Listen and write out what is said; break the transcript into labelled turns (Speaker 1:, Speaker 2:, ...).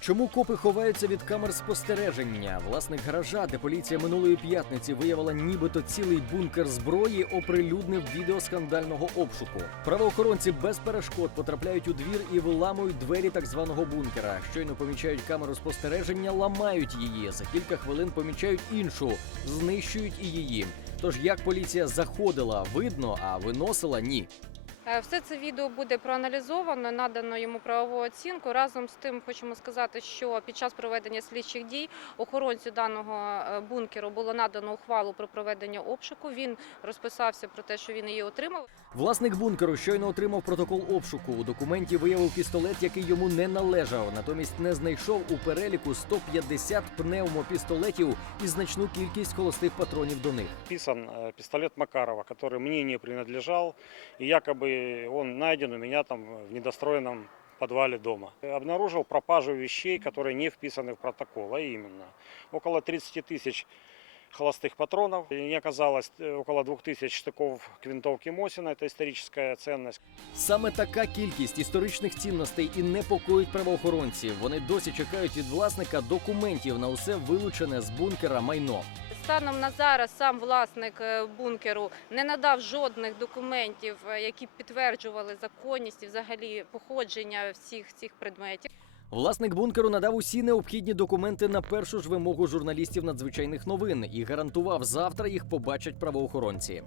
Speaker 1: Чому копи ховаються від камер спостереження? Власник гаража, де поліція минулої п'ятниці виявила нібито цілий бункер зброї, оприлюднив відео скандального обшуку. Правоохоронці без перешкод потрапляють у двір і виламують двері так званого бункера. Щойно помічають камеру спостереження, ламають її. За кілька хвилин помічають іншу, знищують і її. Тож як поліція заходила, видно, а виносила ні.
Speaker 2: Е, Все це відео буде проаналізовано, надано йому правову оцінку. Разом з тим хочемо сказати, що під час проведення слідчих дій охоронцю даного е, бункеру було надано ухвалу про проведення обшуку. Він розписався про те, що він її отримав.
Speaker 1: Власник бункеру щойно отримав протокол обшуку. У документі виявив пістолет, який йому не належав. Натомість не знайшов у переліку 150 пневмопістолетів і значну кількість холостих патронів до них.
Speaker 3: Вписан э, пистолет Макарова, который мне не принадлежал, и якобы он найден у меня там в недостроенном подвале дома. Обнаружил пропажу вещей, которые не вписаны в протокол, а именно около 30 тысяч холостых патронов. И не оказалось э, около 2000 штыков к винтовке Мосина, это историческая ценность.
Speaker 1: Саме така кількість історичних цінностей і непокоїть правоохоронців. Вони досі чекають від власника документів на усе вилучене з бункера майно.
Speaker 2: Станом на зараз сам власник е, бункеру не надав жодних документів, е, які підтверджували законність і взагалі походження всіх цих предметів.
Speaker 1: Власник бункеру надав усі необхідні документи на першу ж вимогу журналістів надзвичайних новин і гарантував, завтра їх побачать правоохоронці.